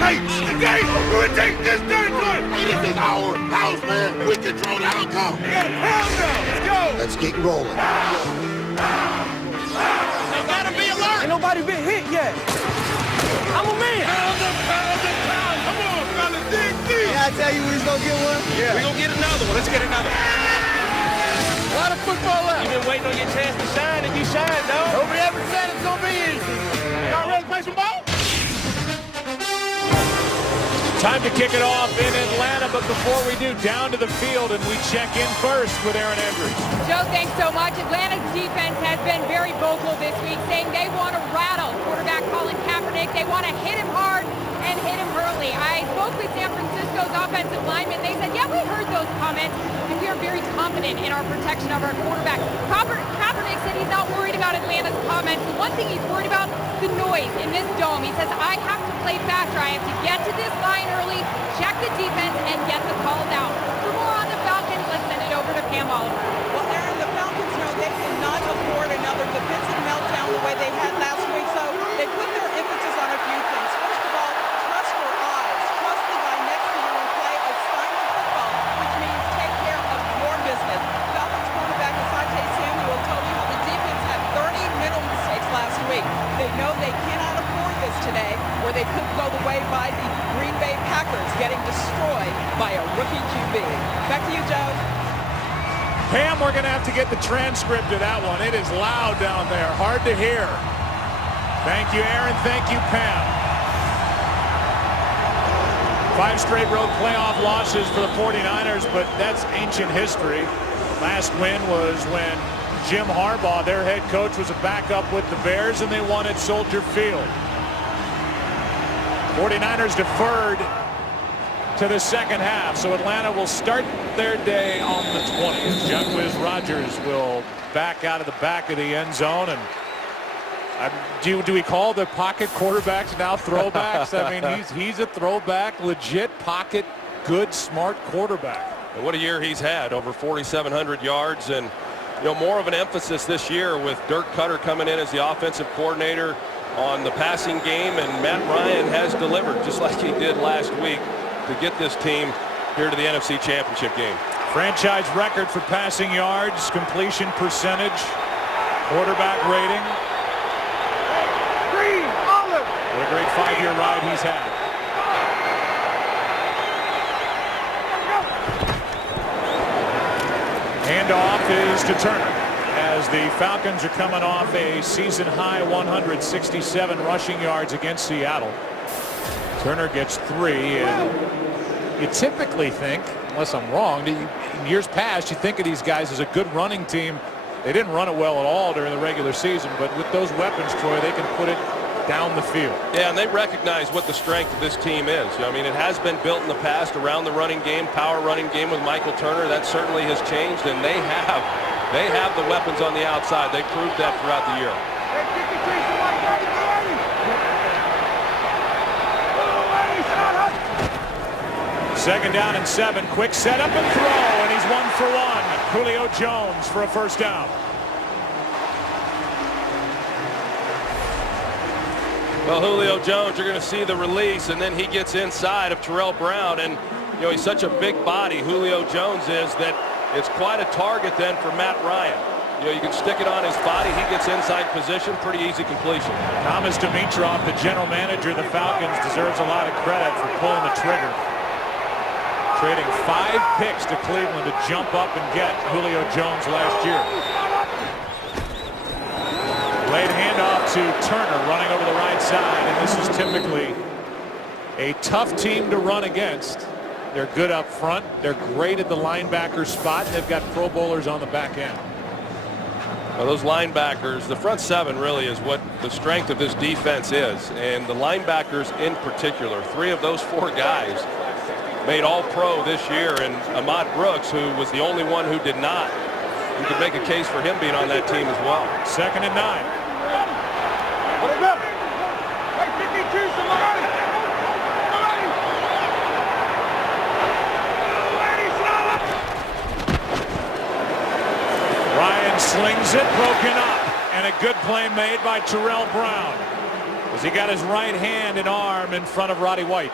take this territory. It is our house, man. We control the outcome. Let's go. Let's get rolling. They gotta be alert. Ain't nobody been hit yet. I'm a man. Pound. Come on, fellas, dig deep. Yeah, I tell you we was gonna get one. Yeah. We're gonna get another one. Let's get another one. A lot of football left. You've been waiting on your chance to shine, and you shine, dog. Nobody ever said it's gonna be easy. Y'all ready to play some ball? Time to kick it off in Atlanta, but before we do, down to the field, and we check in first with Aaron Andrews. Joe, thanks so much. Atlanta's defense has been very vocal this week, saying they want to rattle quarterback Colin Kaepernick. They want to hit him hard and hit him early. I spoke with San Francisco's offensive linemen. They said, yeah, we heard those comments, and we are very confident in our protection of our quarterback. Kaepernick said he's not worried about Atlanta's comments. The one thing he's worried about, the noise in this dome. He says, I have to play faster. I have to get to this line early, check the defense, and get the calls out. For more on the Falcons, let's send it over to Pam Oliver. Well, Aaron, the Falcons know they cannot afford another defensive meltdown the way they had last week, so they put their emphasis on a few things. First of all, trust your eyes. Trust the guy next to you and play assignment football, which means take care of your business. Falcons cornerback Asante Samuel told you how the defense had 30 mental mistakes last week. They know they cannot afford this today, where they could go the way by the Green Bay Packers getting destroyed by a rookie QB. Back to you, Joe. Pam, we're going to have to get the transcript of that one. It is loud down there. Hard to hear. Thank you, Aaron. Thank you, Pam. 5 straight road playoff losses for the 49ers, but that's ancient history. Last win was when Jim Harbaugh, their head coach, was a backup with the Bears, and they won at Soldier Field. 49ers deferred to the second half, so Atlanta will start their day on the 20th. Jacquizz Rodgers will back out of the back of the end zone, and do we call the pocket quarterbacks now throwbacks? I mean, he's a throwback, legit pocket, good, smart quarterback. And what a year he's had, over 4,700 yards, and more of an emphasis this year with Dirk Cutter coming in as the offensive coordinator on the passing game, and Matt Ryan has delivered just like he did last week to get this team here to the NFC Championship game. Franchise record for passing yards, completion percentage, quarterback rating. What a great 5-year ride he's had. Handoff is to Turner as the Falcons are coming off a season-high 167 rushing yards against Seattle. Turner gets 3, and you typically think, unless I'm wrong, in years past you think of these guys as a good running team. They didn't run it well at all during the regular season, but with those weapons, Troy, they can put it down the field. Yeah, and they recognize what the strength of this team is. I mean, it has been built in the past around the running game, power running game with Michael Turner. That certainly has changed, and they have the weapons on the outside. They proved that throughout the year. Second down and 7. Quick setup and throw, and he's 1 for 1. Julio Jones for a first down. Well, Julio Jones, you're going to see the release, and then he gets inside of Terrell Brown, and he's such a big body, Julio Jones is, that it's quite a target then for Matt Ryan. You can stick it on his body, he gets inside position, pretty easy completion. Thomas Dimitroff, the general manager of the Falcons, deserves a lot of credit for pulling the trigger. Trading 5 picks to Cleveland to jump up and get Julio Jones last year. Late handoff to Turner, running over the right side, and this is typically a tough team to run against. They're good up front, they're great at the linebacker spot, and they've got Pro Bowlers on the back end. Well, those linebackers, the front 7 really is what the strength of this defense is, and the linebackers in particular, 3 of those 4 guys made All-Pro this year, and Ahmad Brooks, who was the only one who did not. You could make a case for him being on that team as well. 2nd and 9. Ryan slings it, broken up, and a good play made by Terrell Brown. as he got his right hand and arm in front of Roddy White.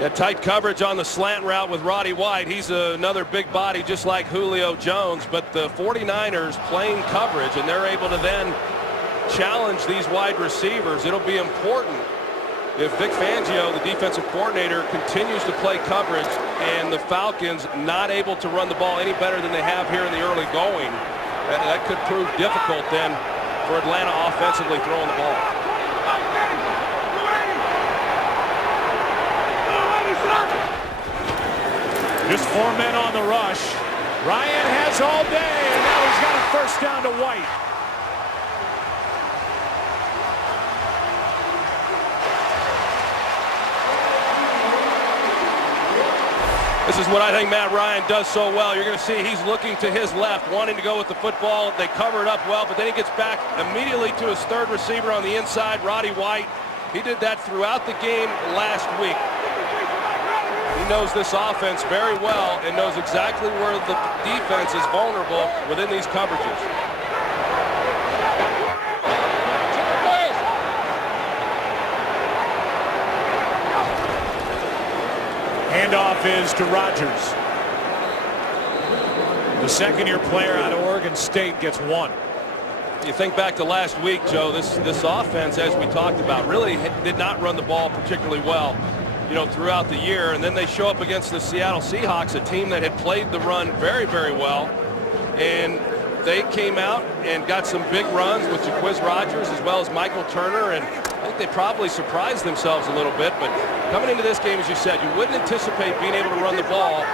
Yeah, tight coverage on the slant route with Roddy White. He's another big body just like Julio Jones, but the 49ers playing coverage, and they're able to then challenge these wide receivers. It'll be important if Vic Fangio, the defensive coordinator, continues to play coverage and the Falcons not able to run the ball any better than they have here in the early going. That could prove difficult then for Atlanta offensively throwing the ball. Just 4 men on the rush. Ryan has all day, and now he's got a first down to White. This is what I think Matt Ryan does so well. You're going to see he's looking to his left, wanting to go with the football. They cover it up well, but then he gets back immediately to his third receiver on the inside, Roddy White. He did that throughout the game last week. He knows this offense very well and knows exactly where the defense is vulnerable within these coverages. Handoff is to Rodgers. The second-year player out of Oregon State gets 1. You think back to last week, Joe, this offense, as we talked about, really did not run the ball particularly well, throughout the year. And then they show up against the Seattle Seahawks, a team that had played the run very, very well. And they came out and got some big runs with Jaquiz Rodgers as well as Michael Turner. And I think they probably surprised themselves a little bit. But coming into this game, as you said, you wouldn't anticipate being able to run the ball.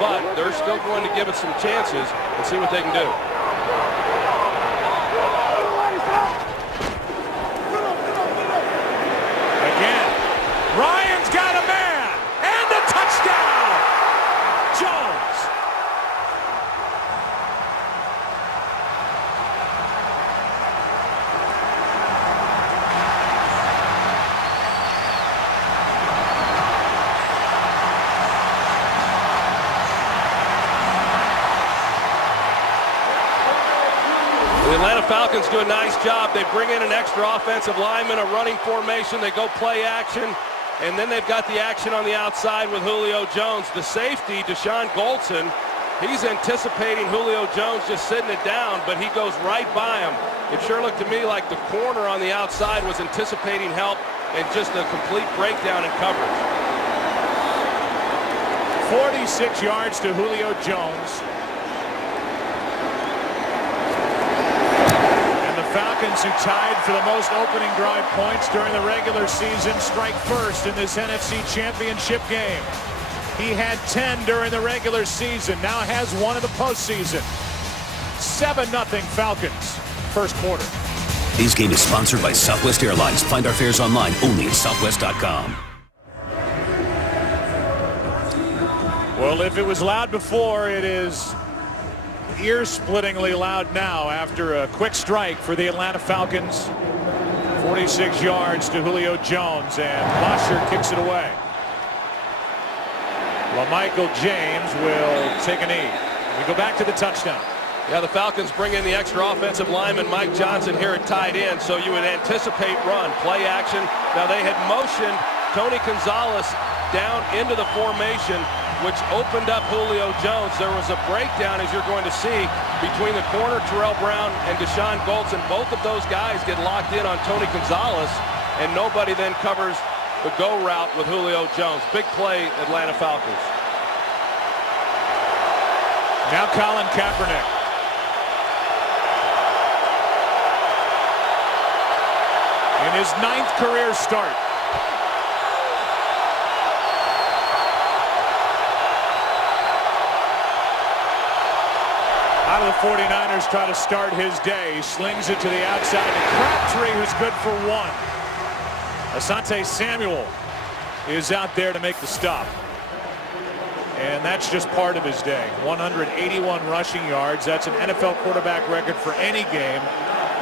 But they're still going to give it some chances and see what they can do. Ryan's got a man and a touchdown. Jones. The Atlanta Falcons do a nice job. They bring in an extra offensive lineman, a running formation. They go play action. And then they've got the action on the outside with Julio Jones. The safety, Deshaun Goldson, he's anticipating Julio Jones just sitting it down, but he goes right by him. It sure looked to me like the corner on the outside was anticipating help and just a complete breakdown in coverage. 46 yards to Julio Jones. Falcons, who tied for the most opening drive points during the regular season, strike first in this NFC Championship game. He had 10 during the regular season, now has 1 in the postseason. 7-0 Falcons, first quarter. This game is sponsored by Southwest Airlines. Find our fares online only at southwest.com. Well, if it was loud before, it is ear-splittingly loud now after a quick strike for the Atlanta Falcons. 46 yards to Julio Jones, and Bosher kicks it away. LaMichael James will take a knee. We go back to the touchdown. Yeah, the Falcons bring in the extra offensive lineman, Mike Johnson, here at tight end, so you would anticipate run, play action. Now they had motioned Tony Gonzalez down into the formation, which opened up Julio Jones. There was a breakdown, as you're going to see, between the corner, Terrell Brown, and Deshaun Goldson. Both of those guys get locked in on Tony Gonzalez, and nobody then covers the go route with Julio Jones. Big play, Atlanta Falcons. Now Colin Kaepernick. In his 9th career start. How do the 49ers try to start his day? He slings it to the outside to Crabtree, who's good for 1. Asante Samuel is out there to make the stop. And that's just part of his day. 181 rushing yards. That's an NFL quarterback record for any game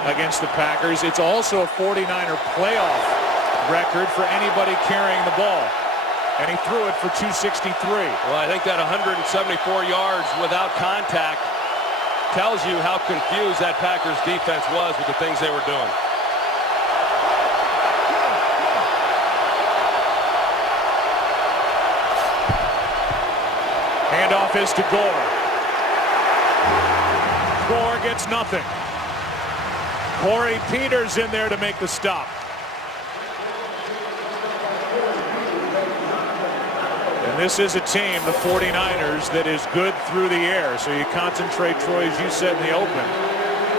against the Packers. It's also a 49er playoff record for anybody carrying the ball. And he threw it for 263. Well, I think that 174 yards without contact tells you how confused that Packers defense was with the things they were doing. Handoff is to Gore. Gore gets nothing. Corey Peters in there to make the stop. And this is a team, the 49ers, that is good through the air. So you concentrate, Troy, as you said in the open.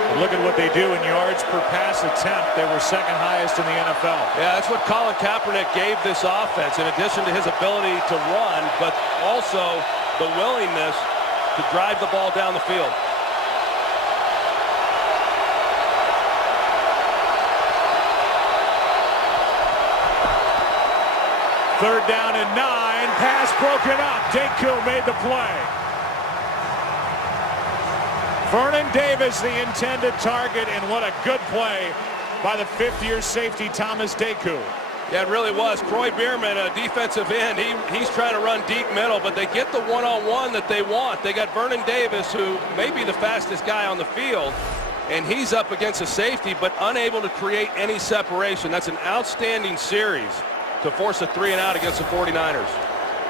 But look at what they do in yards per pass attempt. They were second highest in the NFL. Yeah, that's what Colin Kaepernick gave this offense, in addition to his ability to run, but also the willingness to drive the ball down the field. Third down and 9. Pass broken up. Deku made the play. Vernon Davis, the intended target, and what a good play by the fifth-year safety, Thomas Deku. Yeah, it really was. Troy Bierman, a defensive end, he's trying to run deep middle, but they get the one-on-one that they want. They got Vernon Davis, who may be the fastest guy on the field, and he's up against a safety, but unable to create any separation. That's an outstanding series to force a 3-and-out against the 49ers.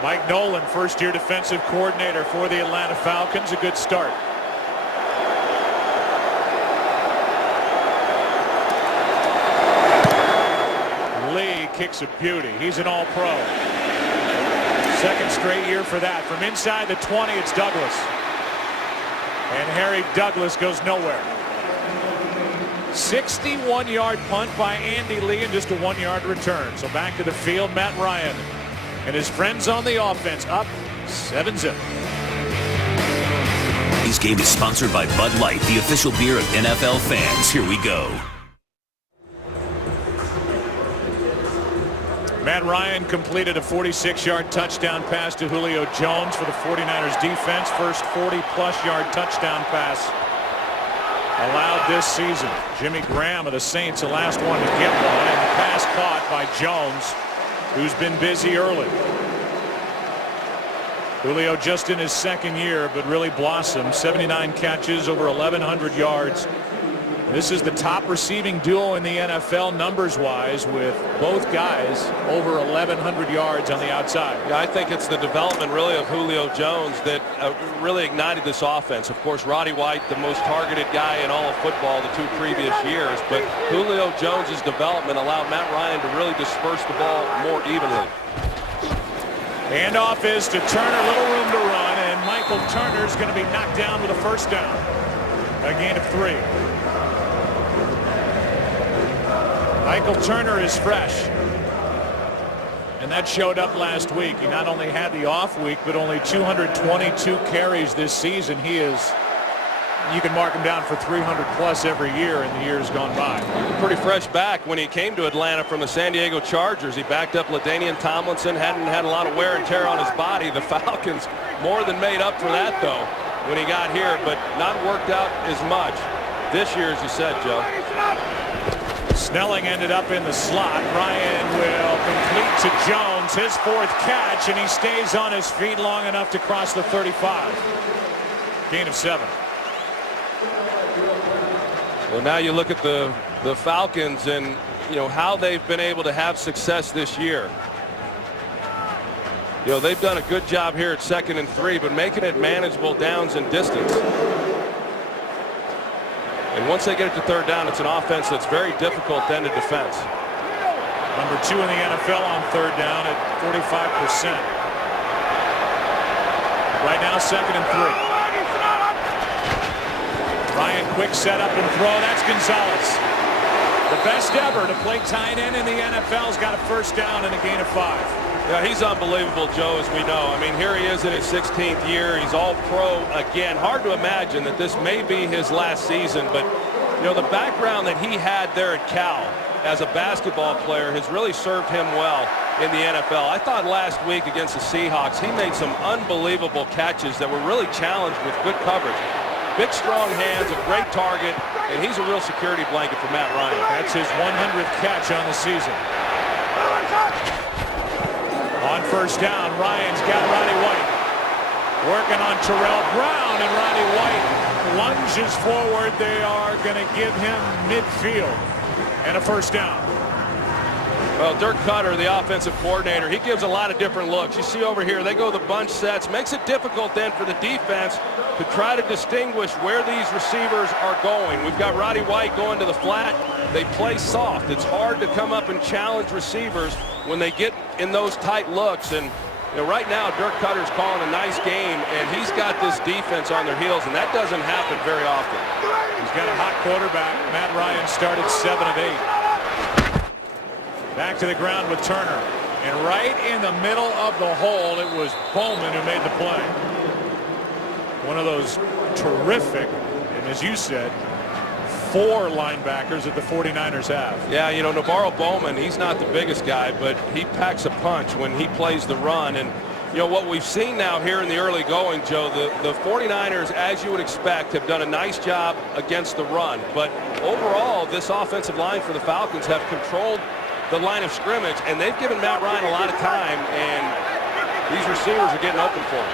Mike Nolan, first-year defensive coordinator for the Atlanta Falcons. A good start. Lee kicks a beauty. He's an all-pro. Second straight year for that. From inside the 20, it's Douglas. And Harry Douglas goes nowhere. 61-yard punt by Andy Lee and just a 1-yard return. So back to the field, Matt Ryan and his friends on the offense, up 7-0. This game is sponsored by Bud Light, the official beer of NFL fans. Here we go. Matt Ryan completed a 46-yard touchdown pass to Julio Jones for the 49ers defense. First 40-plus yard touchdown pass allowed this season. Jimmy Graham of the Saints, the last one to get one, and the pass caught by Jones, who's been busy early. Julio just in his second year, but really blossomed. 79 catches, over 1,100 yards. This is the top receiving duo in the NFL numbers-wise, with both guys over 1,100 yards on the outside. Yeah, I think it's the development really of Julio Jones that really ignited this offense. Of course, Roddy White, the most targeted guy in all of football the 2 previous years, but Julio Jones's development allowed Matt Ryan to really disperse the ball more evenly. Handoff is to Turner, little room to run, and Michael Turner's going to be knocked down with a first down. A gain of 3. Michael Turner is fresh, and that showed up last week. He not only had the off week, but only 222 carries this season. He is, you can mark him down for 300 plus every year in the years gone by. Pretty fresh back when he came to Atlanta from the San Diego Chargers. He backed up LaDainian Tomlinson, hadn't had a lot of wear and tear on his body. The Falcons more than made up for that, though, when he got here, but not worked out as much this year, as you said, Joe. Snelling ended up in the slot. Ryan will complete to Jones, his 4th catch, and he stays on his feet long enough to cross the 35. Gain of 7. Well, now you look at the Falcons and, you know, how they've been able to have success this year. You know, they've done a good job here at 2nd and 3, but making it manageable downs and distance. And once they get it to 3rd down, it's an offense that's very difficult then to defense. Number 2 in the NFL on 3rd down at 45%. Right now, 2nd and 3. Ryan, quick setup and throw. That's Gonzalez. The best ever to play tight end in the NFL's got a first down and a gain of 5. Yeah, he's unbelievable, Joe, as we know. I mean, here he is in his 16th year. He's all pro again. Hard to imagine that this may be his last season, but, you know, the background that he had there at Cal as a basketball player has really served him well in the NFL. I thought last week against the Seahawks, he made some unbelievable catches that were really challenged with good coverage. Big, strong hands, a great target, and he's a real security blanket for Matt Ryan. That's his 100th catch on the season. On first down, Ryan's got Roddy White. Working on Terrell Brown, and Roddy White lunges forward. They are going to give him midfield and a first down. Well, Dirk Cutter, the offensive coordinator, he gives a lot of different looks. You see over here, they go the bunch sets. Makes it difficult then for the defense to try to distinguish where these receivers are going. We've got Roddy White going to the flat. They play soft. It's hard to come up and challenge receivers when they get in those tight looks. And right now, Dirk Cutter's calling a nice game, and he's got this defense on their heels, and that doesn't happen very often. He's got a hot quarterback. Matt Ryan started 7 of 8. Back to the ground with Turner. And right in the middle of the hole, it was Bowman who made the play. One of those terrific, and as you said, 4 linebackers that the 49ers have. Yeah, Navarro Bowman, he's not the biggest guy, but he packs a punch when he plays the run. And, what we've seen now here in the early going, Joe, the 49ers, as you would expect, have done a nice job against the run. But overall, this offensive line for the Falcons have controlled the line of scrimmage, and they've given Matt Ryan a lot of time, and these receivers are getting open for him.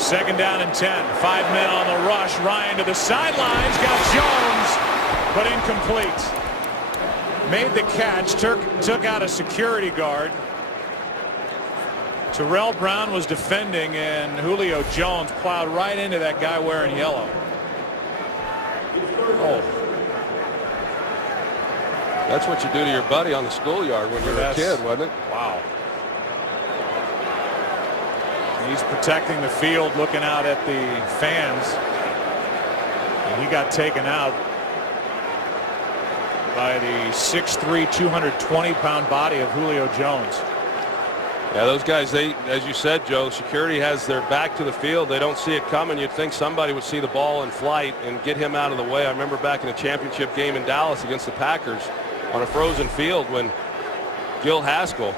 Second down and 10. 5 men on the rush. Ryan to the sidelines. Got Jones, but incomplete. Made the catch. Took out a security guard. Terrell Brown was defending, and Julio Jones plowed right into that guy wearing yellow. Oh. That's what you do to your buddy on the schoolyard when you're a kid, wasn't it? Wow. He's protecting the field, looking out at the fans. And he got taken out by the 6'3", 220-pound body of Julio Jones. Yeah, those guys, as you said, Joe, security has their back to the field. They don't see it coming. You'd think somebody would see the ball in flight and get him out of the way. I remember back in a championship game in Dallas against the Packers on a frozen field when Gil Haskell,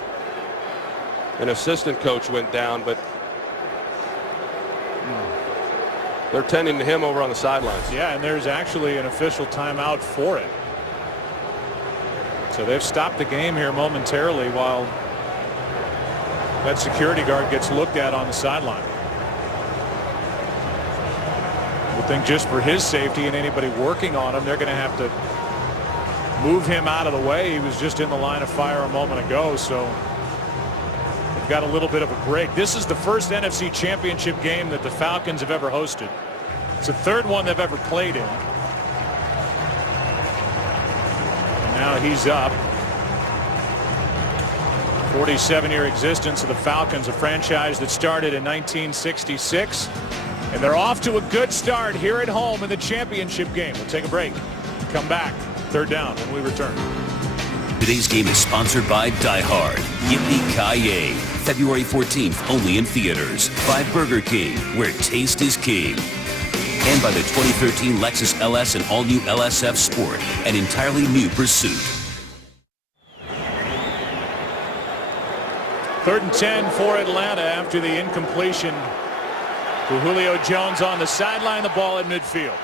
an assistant coach, went down, but they're tending to him over on the sidelines. Yeah, and there's actually an official timeout for it. So they've stopped the game here momentarily while that security guard gets looked at on the sideline. I would think just for his safety and anybody working on him, they're going to have to move him out of the way. He was just in the line of fire a moment ago, so they've got a little bit of a break. This is the first NFC Championship game that the Falcons have ever hosted. It's the third one they've ever played in. And now he's up. 47-year existence of the Falcons, a franchise that started in 1966. And they're off to a good start here at home in the championship game. We'll take a break. Come back. Third down when we return. Today's game is sponsored by Die Hard. Yippee-ki-yay. February 14th, only in theaters. By Burger King, where taste is king. And by the 2013 Lexus LS and all-new LSF Sport, an entirely new pursuit. 3rd and 10 for Atlanta after the incompletion to Julio Jones on the sideline. The ball at midfield.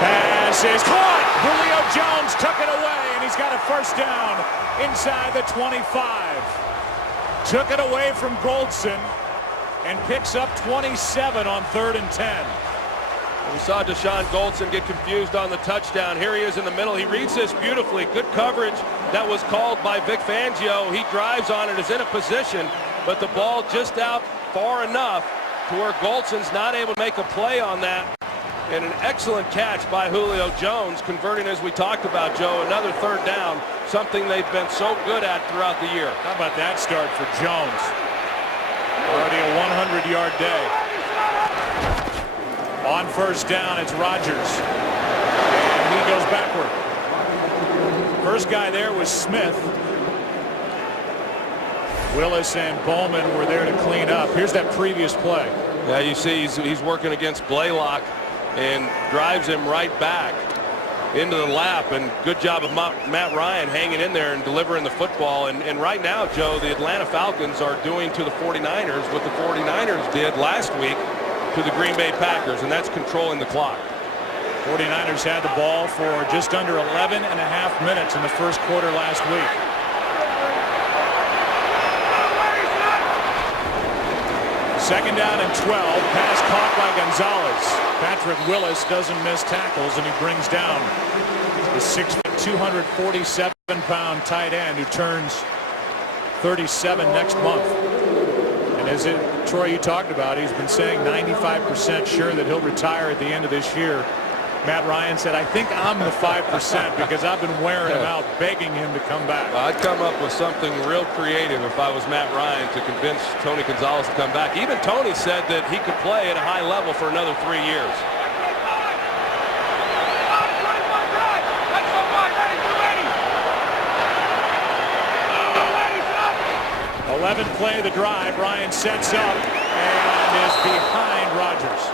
Pass is caught. Julio Jones took it away, and he's got a first down inside the 25. Took it away from Goldson and picks up 27 on 3rd and 10. We saw Deshaun Goldson get confused on the touchdown. Here he is in the middle. He reads this beautifully. Good coverage that was called by Vic Fangio. He drives on it, is in a position, but the ball just out far enough to where Goldson's not able to make a play on that. And an excellent catch by Julio Jones, converting, as we talked about, Joe, another 3rd down, something they've been so good at throughout the year. How about that start for Jones? Already a 100-yard day. On first down, it's Rodgers. And he goes backward. First guy there was Smith. Willis and Bowman were there to clean up. Here's that previous play. Yeah, you see he's working against Blaylock and drives him right back into the lap, and good job of Matt Ryan hanging in there and delivering the football. And right now, Joe, the Atlanta Falcons are doing to the 49ers what the 49ers did last week to the Green Bay Packers, and that's controlling the clock. 49ers had the ball for just under 11 and a half minutes in the first quarter last week. Second down and 12. Pass caught by Gonzalez. Patrick Willis doesn't miss tackles, and he brings down the 6', 247-pound tight end who turns 37 next month. And as Troy, you talked about, he's been saying 95% sure that he'll retire at the end of this year. Matt Ryan said, I think I'm the 5% because I've been wearing him out, begging him to come back. I'd come up with something real creative if I was Matt Ryan to convince Tony Gonzalez to come back. Even Tony said that he could play at a high level for another 3 years. Play the drive. Ryan sets up and is behind Rodgers.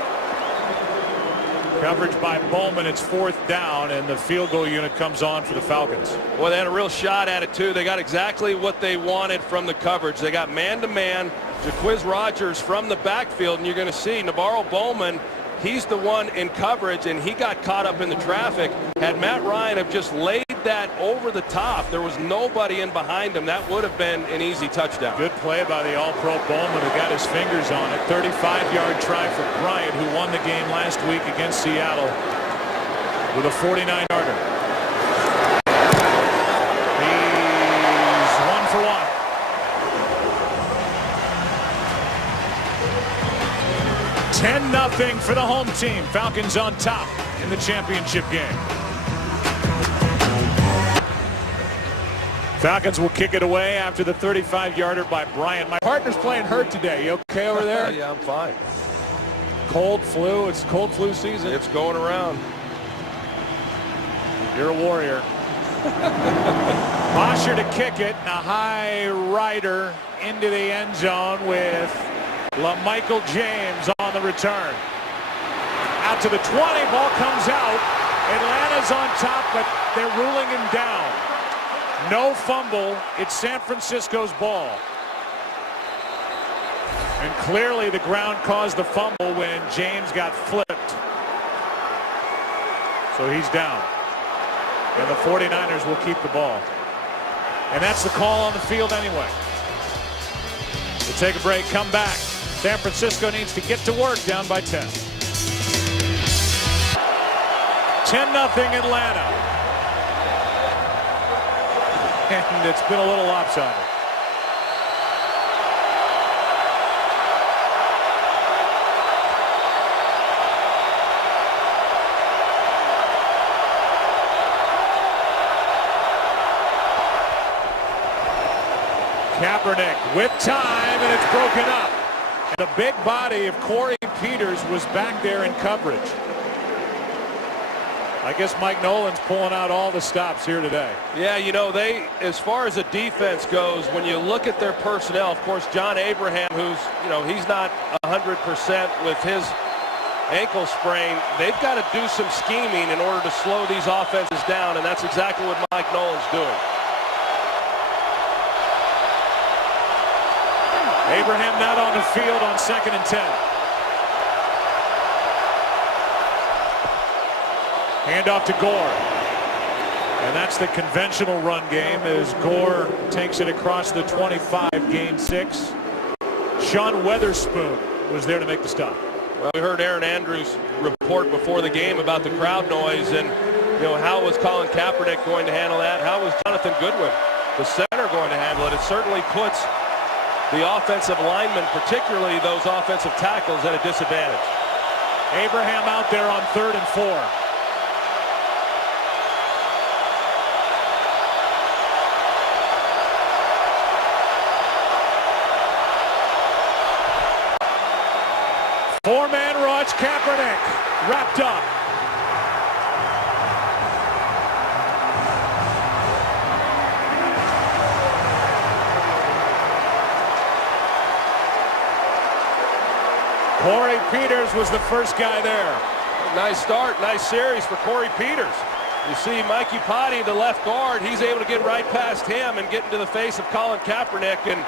Coverage by Bowman. It's 4th down, and the field goal unit comes on for the Falcons. Well, they had a real shot at it, too. They got exactly what they wanted from the coverage. They got man-to-man Jaquiz Rodgers from the backfield, and you're going to see Navarro Bowman. He's the one in coverage, and he got caught up in the traffic. Had Matt Ryan have just laid that over the top, there was nobody in behind him, that would have been an easy touchdown. Good play by the All-Pro Bowman, who got his fingers on it. 35-yard try for Bryant, who won the game last week against Seattle with a 49-yarder. He's 1 for 1. 10-0 for the home team. Falcons on top in the championship game. Falcons will kick it away after the 35-yarder by Bryant. My partner's playing hurt today. You okay over there? Yeah, I'm fine. Cold flu. It's cold flu season. It's going around. You're a warrior. Bosher to kick it. And a high rider into the end zone with LaMichael James on the return. Out to the 20. Ball comes out. Atlanta's on top, but they're ruling him down. No fumble. It's San Francisco's ball. And clearly the ground caused the fumble when James got flipped. So he's down. And the 49ers will keep the ball. And that's the call on the field anyway. We'll take a break, come back. San Francisco needs to get to work, down by 10. 10-0 Atlanta. And it's been a little lopsided. Kaepernick with time, and it's broken up. And the big body of Corey Peters was back there in coverage. I guess Mike Nolan's pulling out all the stops here today. Yeah, you know, as far as the defense goes, when you look at their personnel, of course, John Abraham, who's, he's not 100% with his ankle sprain, they've got to do some scheming in order to slow these offenses down, and that's exactly what Mike Nolan's doing. Abraham not on the field on 2nd and 10. Handoff to Gore. And that's the conventional run game as Gore takes it across the 25, gain 6. Sean Weatherspoon was there to make the stop. Well, we heard Aaron Andrews report before the game about the crowd noise and, how was Colin Kaepernick going to handle that? How was Jonathan Goodwin, the center, going to handle it? It certainly puts the offensive linemen, particularly those offensive tackles, at a disadvantage. Abraham out there on 3rd and 4. Four-man rush, Kaepernick wrapped up. Corey Peters was the first guy there. Nice start, nice series for Corey Peters. You see Mikey Potty, the left guard, he's able to get right past him and get into the face of Colin Kaepernick, and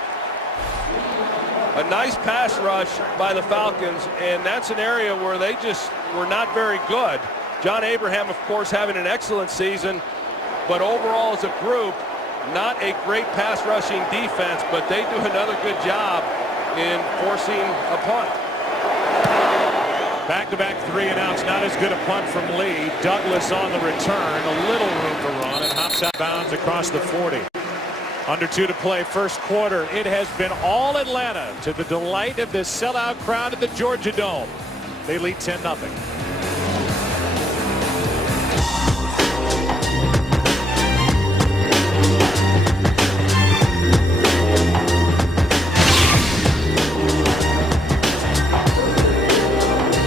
a nice pass rush by the Falcons, and that's an area where they just were not very good. John Abraham, of course, having an excellent season, but overall as a group, not a great pass rushing defense, but they do another good job in forcing a punt. Back-to-back 3 and outs. Not as good a punt from Lee. Douglas on the return. A little room to run and hops out of bounds across the 40. Under 2 to play, first quarter. It has been all Atlanta to the delight of this sellout crowd at the Georgia Dome. They lead 10-0.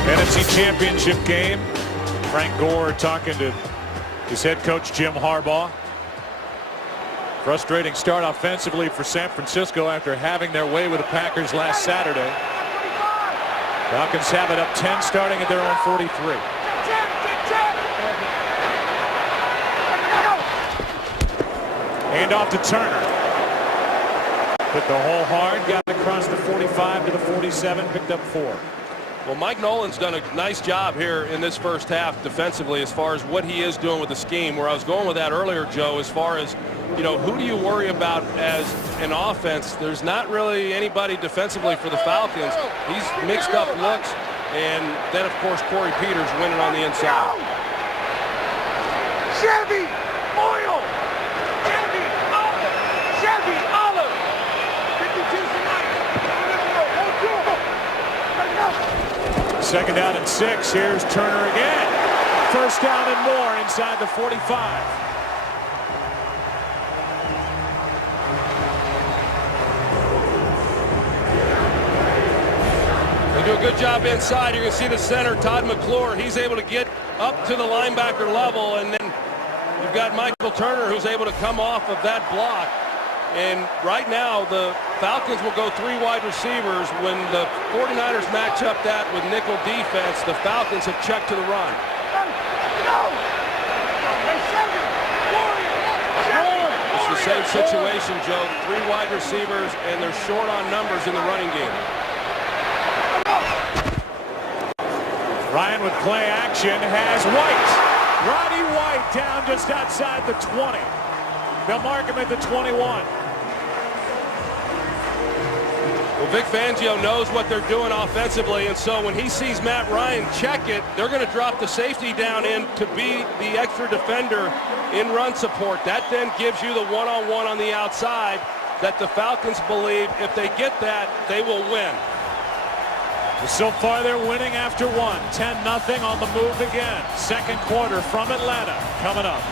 NFC Championship game. Frank Gore talking to his head coach Jim Harbaugh. Frustrating start offensively for San Francisco after having their way with the Packers last Saturday. Falcons have it up 10 starting at their own 43. Hand off to Turner. Put the hole hard, got across the 45 to the 47, picked up 4. Well, Mike Nolan's done a nice job here in this first half defensively as far as what he is doing with the scheme. Where I was going with that earlier, Joe, as far as, you know, who do you worry about as an offense? There's not really anybody defensively for the Falcons. He's mixed up looks, and then, of course, Corey Peters winning on the inside. Chevy! Oil! Chevy! Olive! Chevy! Olive! 52 tonight! Second down and 6. Here's Turner again. First down and more inside the 45. They do a good job inside. You're going to see the center, Todd McClure. He's able to get up to the linebacker level, and then you've got Michael Turner who's able to come off of that block. And right now, the Falcons will go 3 wide receivers. When the 49ers match up that with nickel defense, the Falcons have checked to the run. It's the same situation, Joe. 3 wide receivers, and they're short on numbers in the running game. Ryan with play action has White. Roddy White down just outside the 20. They'll mark him at the 21. Well, Vic Fangio knows what they're doing offensively, and so when he sees Matt Ryan check it, they're going to drop the safety down in to be the extra defender in run support. That then gives you the one-on-one on the outside that the Falcons believe if they get that, they will win. So far, they're winning after 1. 10-0 on the move again. Second quarter from Atlanta coming up.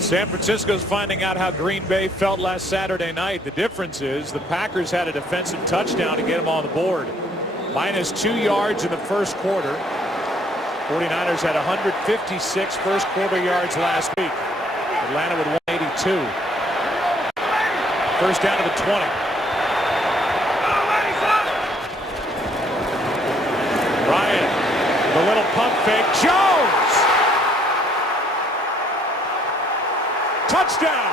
San Francisco's finding out how Green Bay felt last Saturday night. The difference is the Packers had a defensive touchdown to get them on the board. Minus 2 yards in the first quarter. 49ers had 156 first quarter yards last week. Atlanta with 182. First down to the 20. Ryan, the little pump fake. Jones! Touchdown!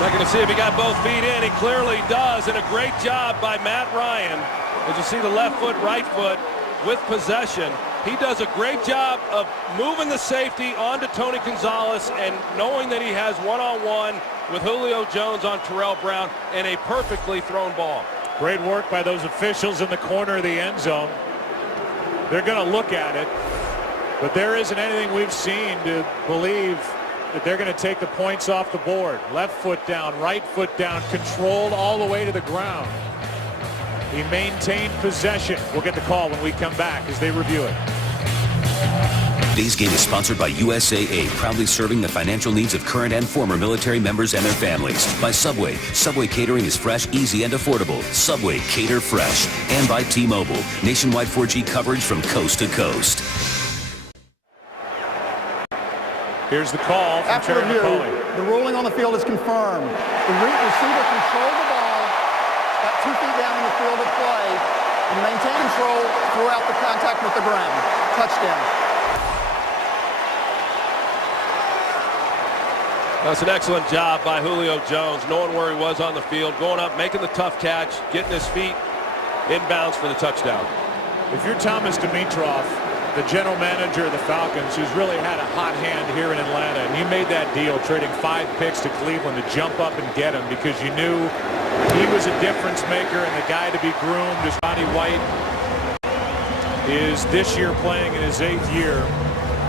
Looking to see if he got both feet in. He clearly does, and a great job by Matt Ryan. As you see the left foot, right foot with possession. He does a great job of moving the safety onto Tony Gonzalez and knowing that he has one-on-one with Julio Jones on Terrell Brown and a perfectly thrown ball. Great work by those officials in the corner of the end zone. They're going to look at it, but there isn't anything we've seen to believe that they're going to take the points off the board. Left foot down, right foot down, controlled all the way to the ground. He maintained possession. We'll get the call when we come back as they review it. Today's game is sponsored by USAA, proudly serving the financial needs of current and former military members and their families. By Subway. Subway catering is fresh, easy, and affordable. Subway, cater fresh. And by T-Mobile, nationwide 4G coverage from coast to coast. Here's the call from After Terry review, McCauley. the ruling on the field is confirmed. The receiver controlled the ball, got 2 feet down in the field of play, and maintained control throughout the contact with the ground. Touchdown. That's an excellent job by Julio Jones, knowing where he was on the field, going up, making the tough catch, getting his feet inbounds for the touchdown. If you're Thomas Dimitroff, the general manager of the Falcons, who's really had a hot hand here in Atlanta, and you made that deal trading 5 picks to Cleveland to jump up and get him because you knew he was a difference maker and the guy to be groomed, as Roddy White is this year playing in his 8th year,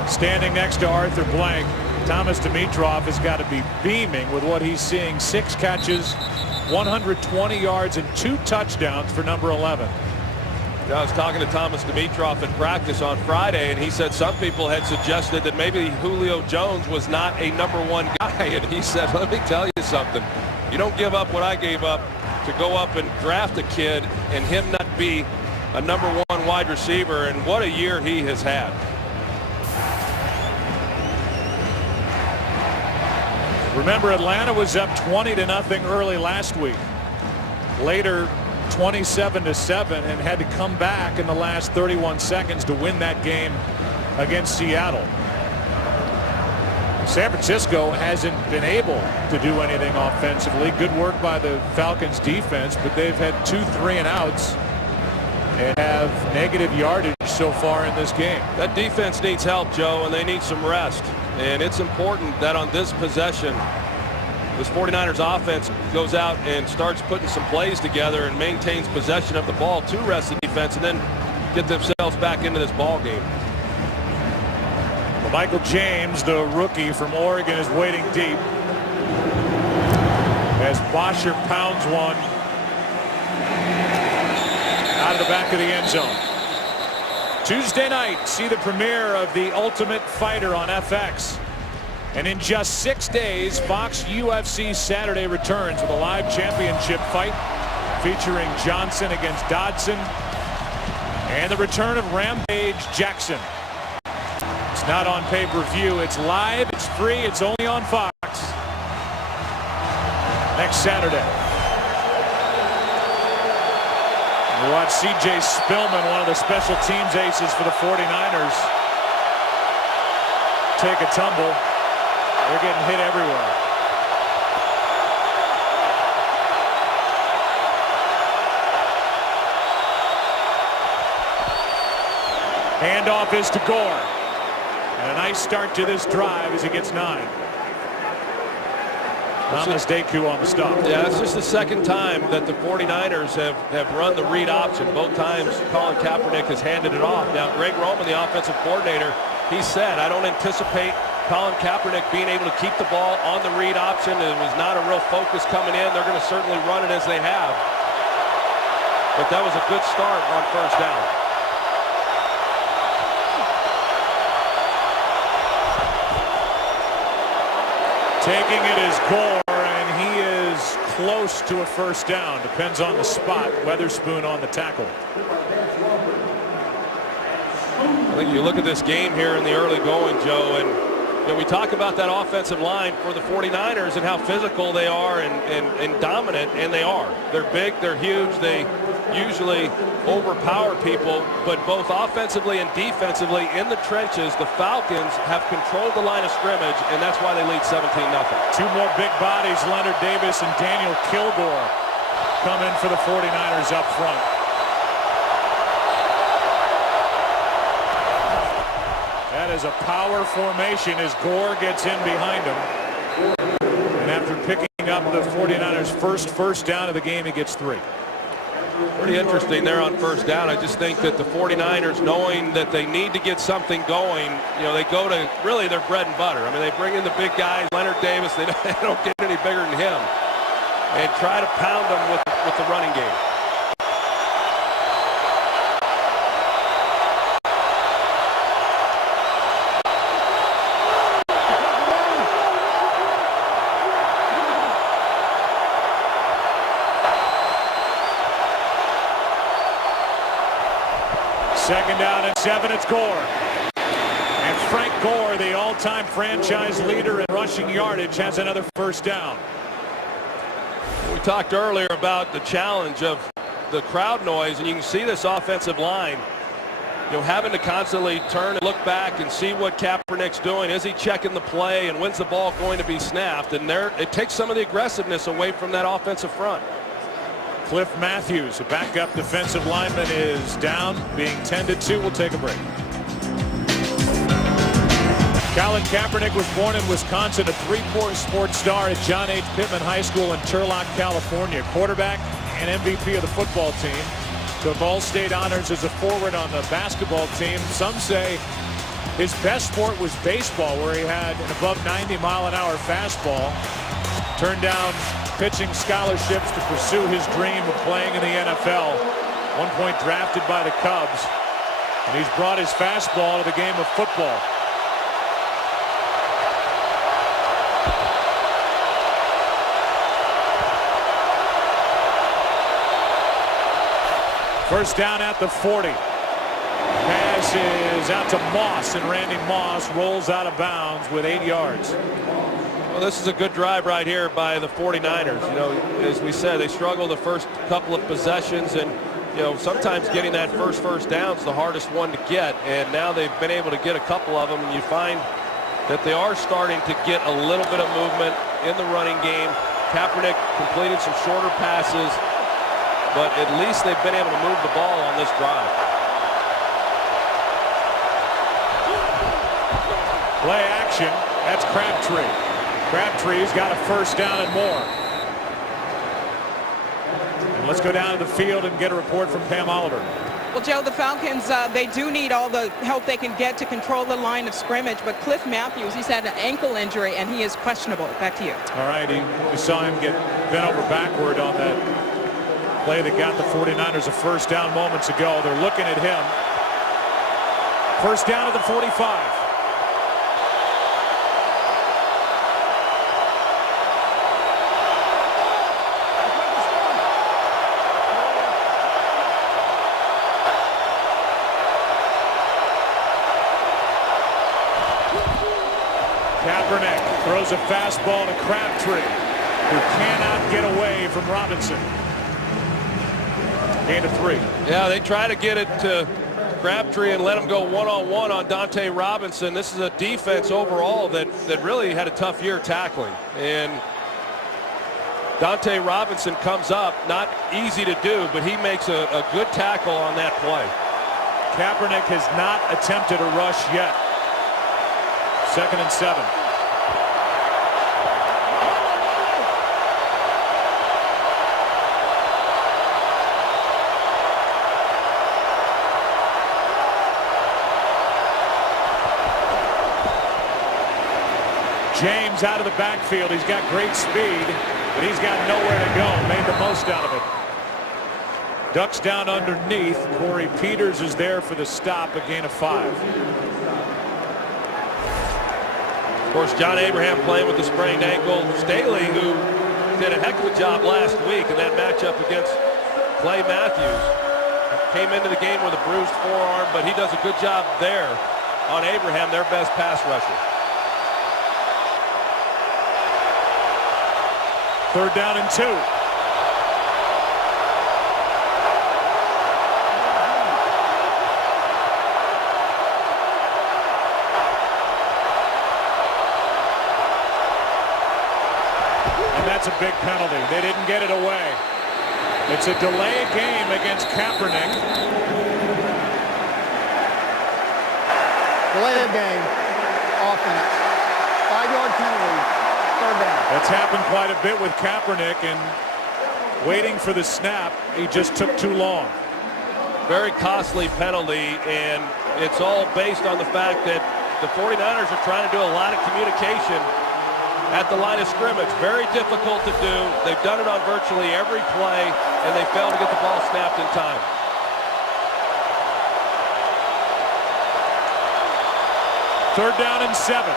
standing next to Arthur Blank. Thomas Dimitroff has got to be beaming with what he's seeing. 6 catches, 120 yards, and 2 touchdowns for number 11. I was talking to Thomas Dimitroff in practice on Friday, and he said some people had suggested that maybe Julio Jones was not a #1 guy. And he said, let me tell you something. You don't give up what I gave up to go up and draft a kid and him not be a #1 wide receiver. And what a year he has had. Remember, Atlanta was up 20-0 early last week. Later, 27-7, and had to come back in the last 31 seconds to win that game against Seattle. San Francisco hasn't been able to do anything offensively. Good work by the Falcons defense, but they've had 2 3-and-outs and have negative yardage so far in this game. That defense needs help, Joe, and they need some rest. And it's important that on this possession, this 49ers offense goes out and starts putting some plays together and maintains possession of the ball to rest the defense and then get themselves back into this ball game. Well, Michael James, the rookie from Oregon, is waiting deep as Bosher pounds one out of the back of the end zone. Tuesday night, see the premiere of The Ultimate Fighter on FX. And in just 6 days, Fox UFC Saturday returns with a live championship fight featuring Johnson against Dodson and the return of Rampage Jackson. It's not on pay-per-view. It's live. It's free. It's only on Fox next Saturday. We watch C.J. Spillman, one of the special teams aces for the 49ers, take a tumble. They're getting hit everywhere. Handoff is to Gore. And a nice start to this drive as he gets 9. Thomas Deku on the stop. Yeah, it's just the second time that the 49ers have run the read option. Both times Colin Kaepernick has handed it off. Now, Greg Roman, the offensive coordinator, he said, I don't anticipate Colin Kaepernick being able to keep the ball on the read option. It was not a real focus coming in. They're going to certainly run it as they have. But that was a good start on first down. Taking it is Gore, and he is close to a first down. Depends on the spot. Weatherspoon on the tackle. I think you look at this game here in the early going, Joe, and we talk about that offensive line for the 49ers and how physical they are and dominant, and they are. They're big, they're huge, they usually overpower people, but both offensively and defensively in the trenches, the Falcons have controlled the line of scrimmage, and that's why they lead 17-0. 2 more big bodies, Leonard Davis and Daniel Kilgore, come in for the 49ers up front. That is a power formation as Gore gets in behind him. And after picking up the 49ers' first down of the game, he gets 3. Pretty interesting there on first down. I just think that the 49ers, knowing that they need to get something going, they go to really their bread and butter. I mean, they bring in the big guys, Leonard Davis, they don't get any bigger than him, and try to pound them with the running game. Second down and 7, it's Gore. And Frank Gore, the all-time franchise leader in rushing yardage, has another first down. We talked earlier about the challenge of the crowd noise, and you can see this offensive line, having to constantly turn and look back and see what Kaepernick's doing. Is he checking the play, and when's the ball going to be snapped? And it takes some of the aggressiveness away from that offensive front. Cliff Matthews, a backup defensive lineman, is down, being tended to. We'll take a break. Colin Kaepernick was born in Wisconsin, a three-sports star at John H. Pittman High School in Turlock, California. Quarterback and MVP of the football team. Took all-state honors as a forward on the basketball team. Some say his best sport was baseball, where he had an above 90-mile-an-hour fastball. Turned down pitching scholarships to pursue his dream of playing in the NFL. One point drafted by the Cubs. And he's brought his fastball to the game of football. First down at the 40. Pass is out to Moss, and Randy Moss rolls out of bounds with 8 yards. Well, this is a good drive right here by the 49ers. You know, as we said, they struggle the first couple of possessions, and you know, sometimes getting that first down is the hardest one to get, and now they've been able to get a couple of them, and you find that they are starting to get a little bit of movement in the running game. Kaepernick completed some shorter passes, but at least they've been able to move the ball on this drive. Play action. That's Crabtree. Crabtree's got a first down and more. And let's go down to the field and get a report from Pam Oliver. Well, Joe, the Falcons, they do need all the help they can get to control the line of scrimmage, but Cliff Matthews, he's had an ankle injury, and he is questionable. Back to you. All right, you saw him get bent over backward on that play that got the 49ers a first down moments ago. They're looking at him. First down at the 45. Kaepernick throws a fastball to Crabtree, who cannot get away from Robinson. Gain of 3. Yeah, they try to get it to Crabtree and let him go one-on-one on Dante Robinson. This is a defense overall that really had a tough year tackling. And Dante Robinson comes up, not easy to do, but he makes a good tackle on that play. Kaepernick has not attempted a rush yet. 2nd and 7. James out of the backfield. He's got great speed, but he's got nowhere to go. Made the most out of it. Ducks down underneath. Corey Peters is there for the stop, a gain of 5. Of course, John Abraham playing with the sprained ankle. Staley, who did a heck of a job last week in that matchup against Clay Matthews, came into the game with a bruised forearm, but he does a good job there on Abraham, their best pass rusher. 3rd down and 2. That's a big penalty. They didn't get it away. It's a delayed game against Kaepernick. Delayed game. Offense. 5-yard penalty. 3rd down. That's happened quite a bit with Kaepernick, and waiting for the snap, he just took too long. Very costly penalty, and it's all based on the fact that the 49ers are trying to do a lot of communication at the line of scrimmage. Very difficult to do. They've done it on virtually every play, and they failed to get the ball snapped in time. Third down and 7.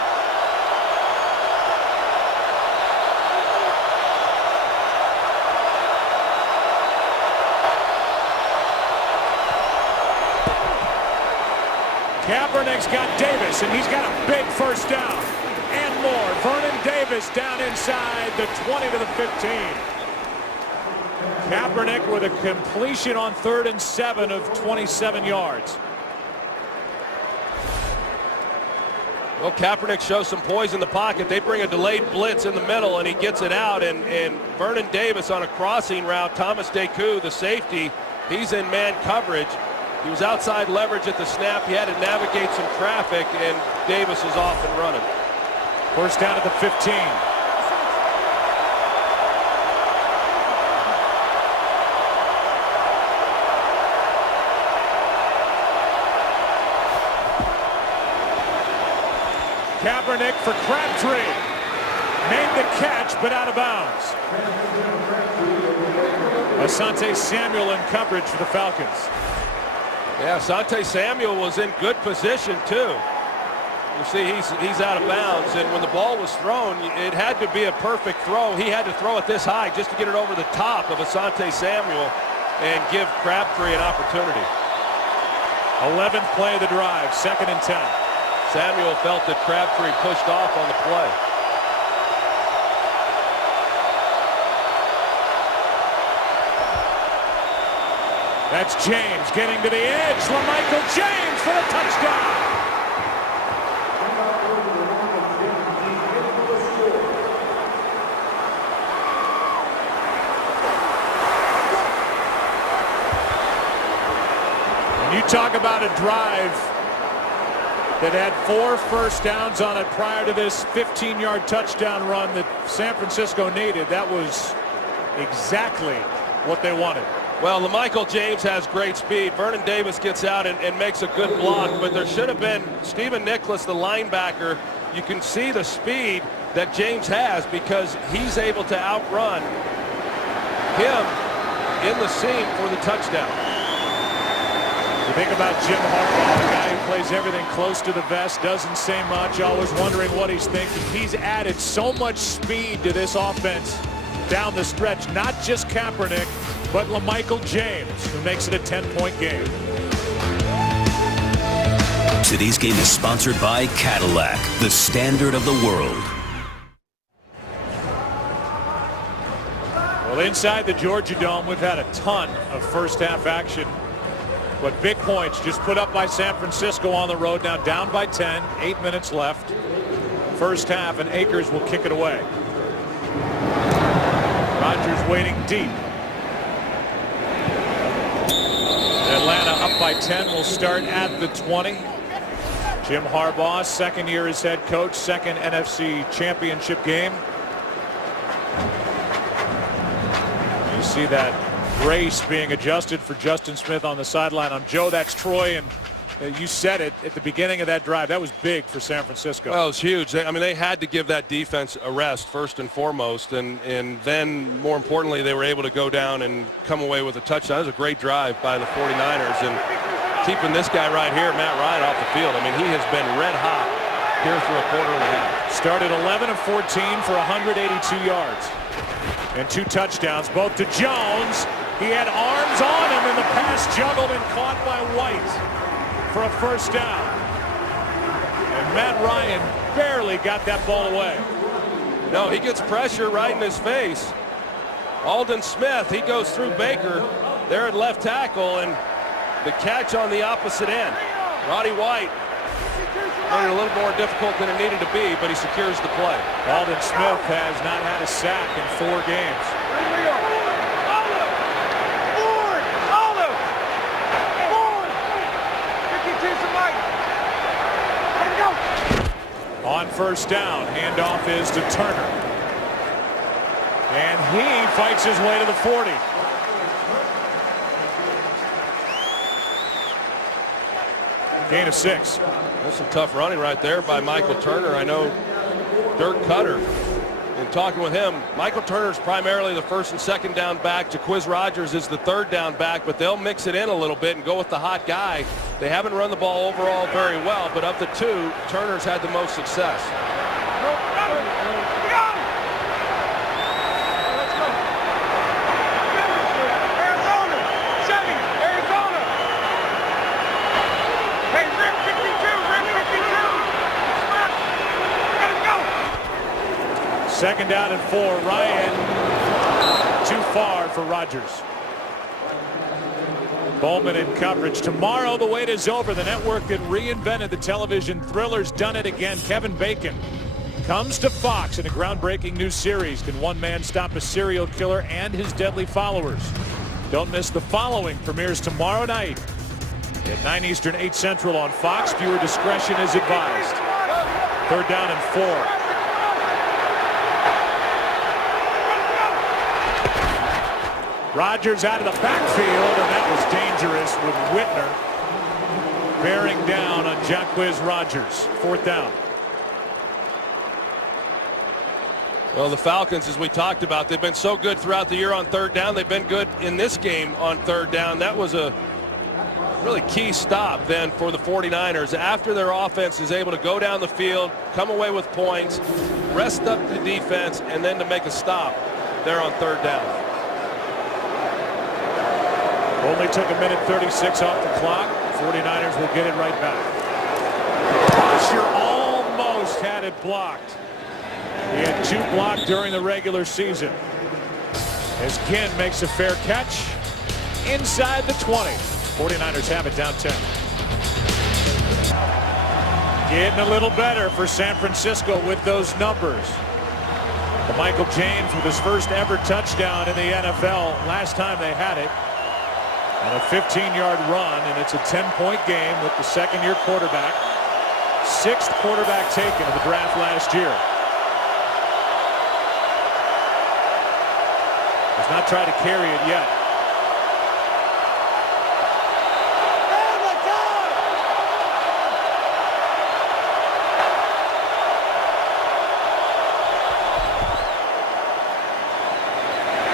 Kaepernick's got Davis, and he's got a big first down. And more. Vernon Davis down inside the 20 to the 15. Kaepernick with a completion on 3rd and 7 of 27 yards. Well, Kaepernick shows some poise in the pocket. They bring a delayed blitz in the middle, and he gets it out. And Vernon Davis on a crossing route. Thomas Deku, the safety, he's in man coverage. He was outside leverage at the snap. He had to navigate some traffic, and Davis is off and running. First down at the 15. Kaepernick for Crabtree. Made the catch, but out of bounds. Asante Samuel in coverage for the Falcons. Yeah, Asante Samuel was in good position, too. You see, he's out of bounds, and when the ball was thrown, it had to be a perfect throw. He had to throw it this high just to get it over the top of Asante Samuel and give Crabtree an opportunity. 11th play of the drive, 2nd and 10. Samuel felt that Crabtree pushed off on the play. That's James getting to the edge. LaMichael James for the touchdown. When you talk about a drive that had 4 first downs on it prior to this 15-yard touchdown run that San Francisco needed, that was exactly what they wanted. Well, LaMichael James has great speed. Vernon Davis gets out and makes a good block, but there should have been Stephen Nicholas, the linebacker. You can see the speed that James has because he's able to outrun him in the seam for the touchdown. You think about Jim Harbaugh, the guy who plays everything close to the vest, doesn't say much, always wondering what he's thinking. He's added so much speed to this offense down the stretch, not just Kaepernick, but LaMichael James, who makes it a 10-point game. Today's game is sponsored by Cadillac, the standard of the world. Well, inside the Georgia Dome, we've had a ton of first-half action. But big points just put up by San Francisco on the road. Now down by 10, 8 minutes left. First half, and Akers will kick it away. Rodgers waiting deep. Atlanta up by 10 will start at the 20. Jim Harbaugh, second year as head coach, second NFC championship game. You see that brace being adjusted for Justin Smith on the sideline. I'm Joe, that's Troy, and you said it at the beginning of that drive. That was big for San Francisco. Well, it was huge. I mean, they had to give that defense a rest first and foremost, and then more importantly, they were able to go down and come away with a touchdown. That was a great drive by the 49ers, and keeping this guy right here, Matt Ryan, off the field. I mean, he has been red hot here through a quarter and a half. Started 11 of 14 for 182 yards and 2 touchdowns, both to Jones. He had arms on him, and the pass juggled and caught by White for a first down. And Matt Ryan barely got that ball away. No, he gets pressure right in his face. Aldon Smith, he goes through Baker there at left tackle, and the catch on the opposite end. Roddy White made it a little more difficult than it needed to be, but he secures the play. Aldon Smith has not had a sack in 4 games. On first down, handoff is to Turner. And he fights his way to the 40. Gain of 6. That's some tough running right there by Michael Turner. I know Dirk Cutter, in talking with him, Michael Turner's primarily the first and second down back. Jaquiz Rodgers is the third down back, but they'll mix it in a little bit and go with the hot guy. They haven't run the ball overall very well, but of the 2, Turner's had the most success. Second down and 4. Ryan too far for Rodgers. Bowman in coverage. Tomorrow the wait is over. The network that reinvented the television thriller's done it again. Kevin Bacon comes to Fox in a groundbreaking new series. Can one man stop a serial killer and his deadly followers? Don't miss The Following. Premieres tomorrow night at 9 Eastern, 8 Central on Fox. Viewer discretion is advised. 3rd down and 4. Rodgers out of the backfield, and that was dangerous with Whitner bearing down on Jacquizz Rodgers. 4th down. Well, the Falcons, as we talked about, they've been so good throughout the year on 3rd down. They've been good in this game on 3rd down. That was a really key stop then for the 49ers after their offense is able to go down the field, come away with points, rest up the defense, and then to make a stop there on 3rd down. Only took a minute 36 off the clock. 49ers will get it right back. Usher almost had it blocked. He had 2 blocked during the regular season. As Ginn makes a fair catch inside the 20. 49ers have it down 10. Getting a little better for San Francisco with those numbers. Michael James with his first ever touchdown in the NFL last time they had it. And a 15-yard run, and it's a 10-point game with the second-year quarterback. 6th quarterback taken in the draft last year. Has not tried to carry it yet.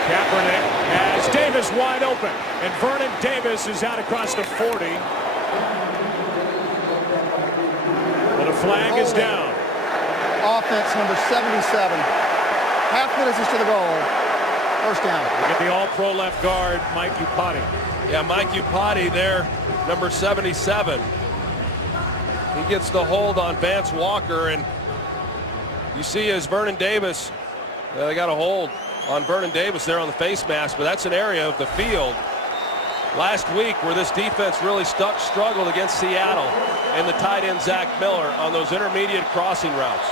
Kaepernick has Davis wide open, and Vernon Davis is out across the 40. But a flag is down. Offense number 77. Half minutes is to the goal. 1st down. We get the all-pro left guard, Mike Iupati. Yeah, Mike Iupati there, number 77. He gets the hold on Vance Walker, and you see as Vernon Davis, they got a hold on Vernon Davis there on the face mask, but that's an area of the field last week where this defense really struggled against Seattle and the tight end Zach Miller on those intermediate crossing routes.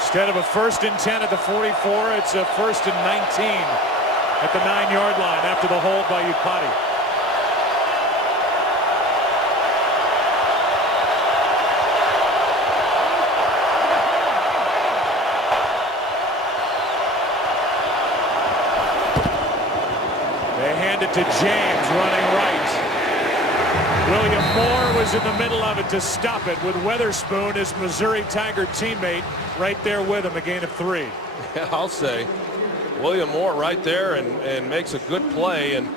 Instead of a 1st and 10 at the 44, it's a 1st and 19 at the 9-yard line after the hold by Iupati. To James running right. William Moore was in the middle of it to stop it with Weatherspoon, his Missouri Tiger teammate, right there with him, a gain of 3. Yeah, I'll say William Moore right there and makes a good play, and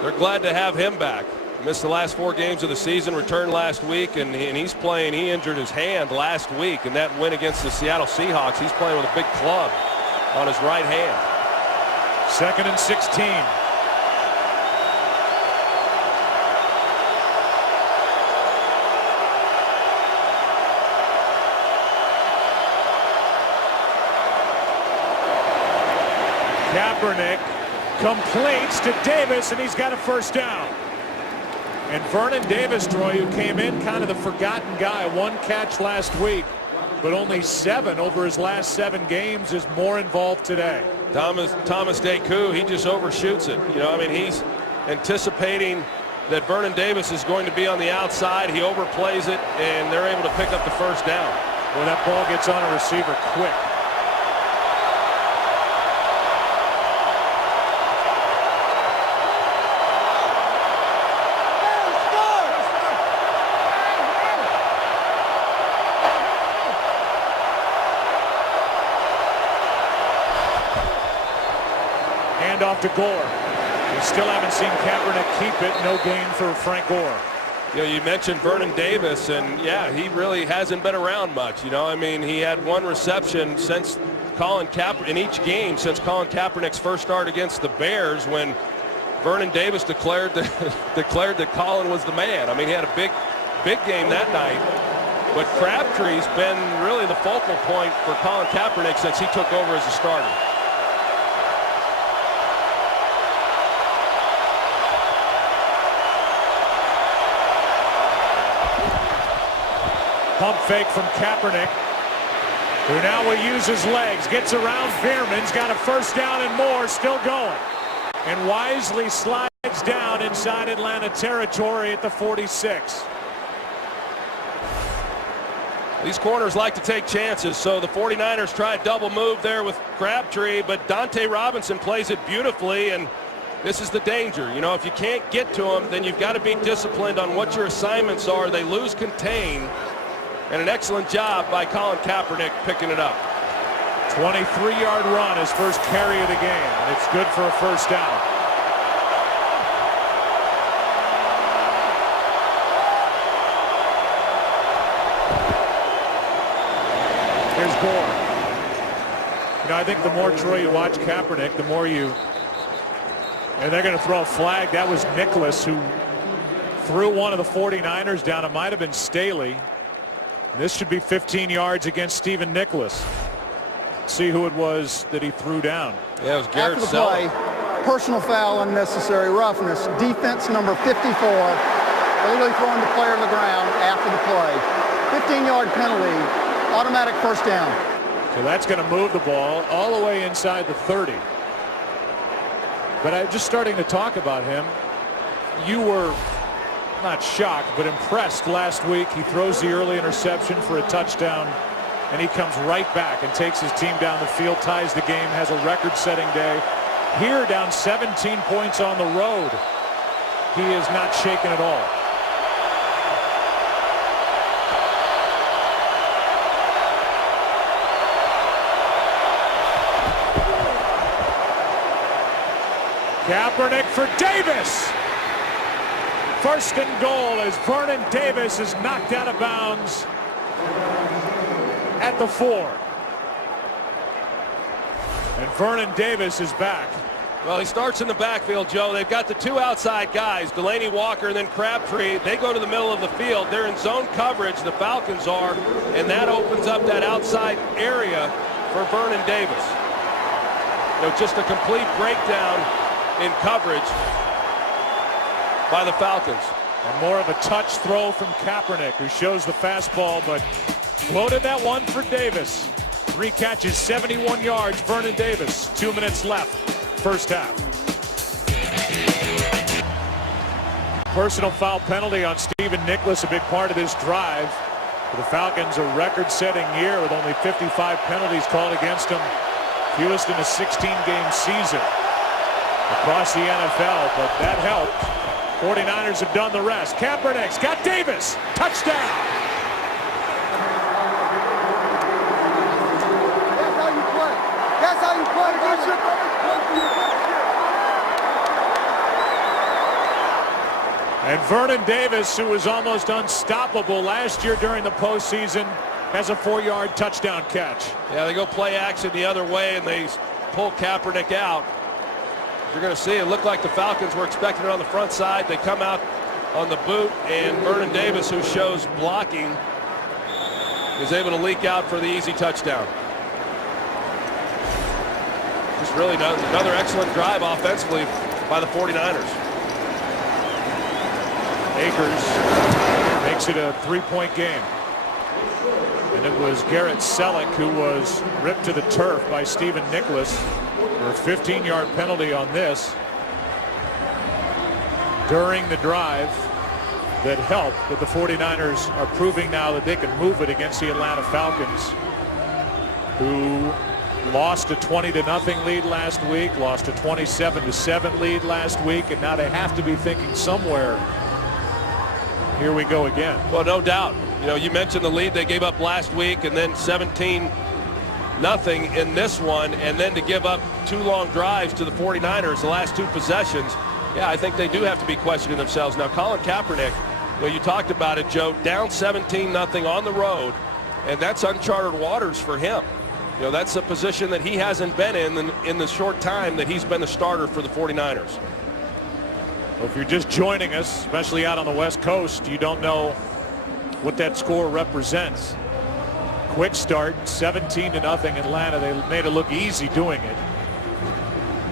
they're glad to have him back. Missed the last 4 games of the season, returned last week, and he's playing. He injured his hand last week, and that win against the Seattle Seahawks, he's playing with a big club on his right hand. 2nd and 16. Kaepernick completes to Davis, and he's got a 1st down. And Vernon Davis, Troy, who came in kind of the forgotten guy, 1 catch last week, but only 7 over his last 7 games, is more involved today. Thomas Deku, he just overshoots it. You know, I mean, he's anticipating that Vernon Davis is going to be on the outside. He overplays it, and they're able to pick up the 1st down. Well, that ball gets on a receiver quick. Off to Gore. We still haven't seen Kaepernick keep it. No gain for Frank Gore. You know, you mentioned Vernon Davis, and yeah, he really hasn't been around much. You know, I mean, he had 1 reception since Colin Kaepernick in each game since Colin Kaepernick's first start against the Bears, when Vernon Davis declared that Colin was the man. I mean, he had a big game that night. But Crabtree's been really the focal point for Colin Kaepernick since he took over as a starter. Pump fake from Kaepernick, who now will use his legs. Gets around Veerman's got a first down and more, still going. And wisely slides down inside Atlanta territory at the 46. These corners like to take chances, so the 49ers try a double move there with Crabtree, but Dante Robinson plays it beautifully, and this is the danger. You know, if you can't get to him, then you've got to be disciplined on what your assignments are. They lose contain, and an excellent job by Colin Kaepernick picking it up. 23-yard run, his first carry of the game, and it's good for a first down. Here's Gore. You know, I think the more, Troy, you watch Kaepernick, the more you... And they're going to throw a flag. That was Nicholas who threw one of the 49ers down. It might have been Staley. This should be 15 yards against Stephen Nicholas. See who it was that he threw down. Yeah, it was Garrett After the play, personal foul, unnecessary roughness. Defense number 54. Literally throwing the player to the ground after the play. 15-yard penalty. Automatic first down. So that's going to move the ball all the way inside the 30. But I'm just starting to talk about him. You were not shocked, but impressed last week. He throws the early interception for a touchdown, and he comes right back and takes his team down the field, ties the game, has a record-setting day. Here, down 17 points on the road, he is not shaken at all. Kaepernick for Davis. First and goal as Vernon Davis is knocked out of bounds at the 4. And Vernon Davis is back. Well, he starts in the backfield, Joe. They've got the two outside guys, Delaney Walker and then Crabtree. They go to the middle of the field. They're in zone coverage, the Falcons are, and that opens up that outside area for Vernon Davis. You know, just a complete breakdown in coverage by the Falcons. And more of a touch throw from Kaepernick, who shows the fastball, but floated that one for Davis. 3 catches, 71 yards, Vernon Davis. 2 minutes left, first half. Personal foul penalty on Stephen Nicholas, a big part of this drive. For the Falcons, a record-setting year with only 55 penalties called against them, fewest in a 16-game season across the NFL, but that helped. 49ers have done the rest. Kaepernick's got Davis. Touchdown. That's how you play. That's how you play. And Vernon Davis, who was almost unstoppable last year during the postseason, has a 4-yard touchdown catch. Yeah, they go play action the other way, and they pull Kaepernick out. You're going to see it looked like the Falcons were expecting it on the front side. They come out on the boot, and Vernon Davis, who shows blocking, is able to leak out for the easy touchdown. Just really does another excellent drive offensively by the 49ers. Akers makes it a 3-point game. And it was Garrett Selleck who was ripped to the turf by Stephen Nicholas for a 15-yard penalty on this during the drive that helped. But the 49ers are proving now that they can move it against the Atlanta Falcons, who lost a 20-0 lead last week, lost a 27-7 lead last week, and now they have to be thinking somewhere, here we go again. Well, no doubt. You know, you mentioned the lead they gave up last week, and then 17-0 in this one, and then to give up 2 long drives to the 49ers the last 2 possessions. Yeah, I think they do have to be questioning themselves. Now, Colin Kaepernick, you know, you talked about it, Joe, down 17-0 on the road, and that's uncharted waters for him. You know, that's a position that he hasn't been in the short time that he's been the starter for the 49ers. Well, if you're just joining us, especially out on the West Coast, you don't know what that score represents. Quick start, 17-0 Atlanta. They made it look easy doing it.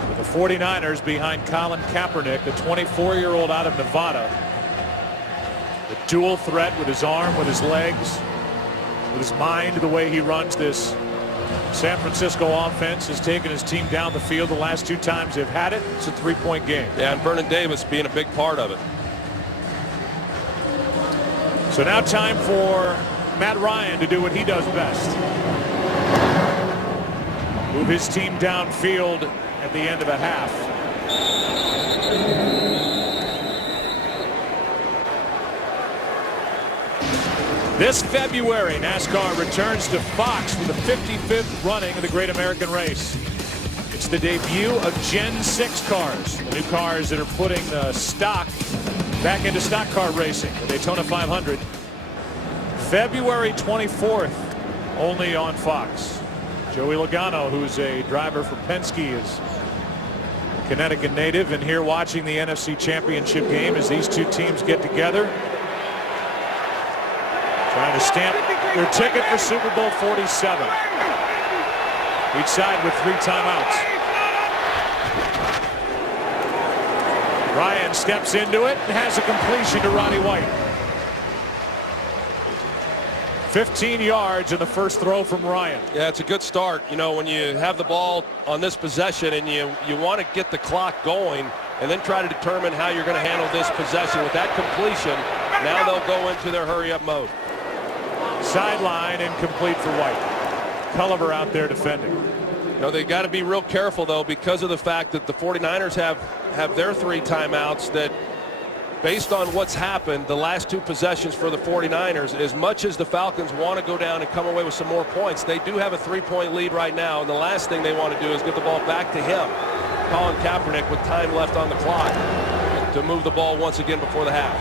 With the 49ers behind Colin Kaepernick, the 24-year-old out of Nevada. The dual threat with his arm, with his legs. His mind, the way he runs this San Francisco offense, has taken his team down the field the last 2 times they've had it. It's a 3-point game. Yeah, and Vernon Davis being a big part of it. So now time for Matt Ryan to do what he does best. Move his team downfield at the end of a half. This February, NASCAR returns to Fox for the 55th running of the Great American Race. It's the debut of Gen 6 cars, the new cars that are putting the stock back into stock car racing, the Daytona 500. February 24th, only on Fox. Joey Logano, who's a driver for Penske, is a Connecticut native, and here watching the NFC Championship game as these two teams get together, trying to stamp their ticket for Super Bowl 47. Each side with 3 timeouts. Ryan steps into it and has a completion to Roddy White. 15 yards in the first throw from Ryan. Yeah, it's a good start. You know, when you have the ball on this possession and you want to get the clock going and then try to determine how you're going to handle this possession. With that completion, now they'll go into their hurry-up mode. Sideline incomplete for White. Culliver out there defending. You know, they got to be real careful, though, because of the fact that the 49ers have their 3 timeouts, that based on what's happened the last 2 possessions for the 49ers, as much as the Falcons want to go down and come away with some more points, they do have a 3-point lead right now, and the last thing they want to do is get the ball back to him, Colin Kaepernick, with time left on the clock to move the ball once again before the half.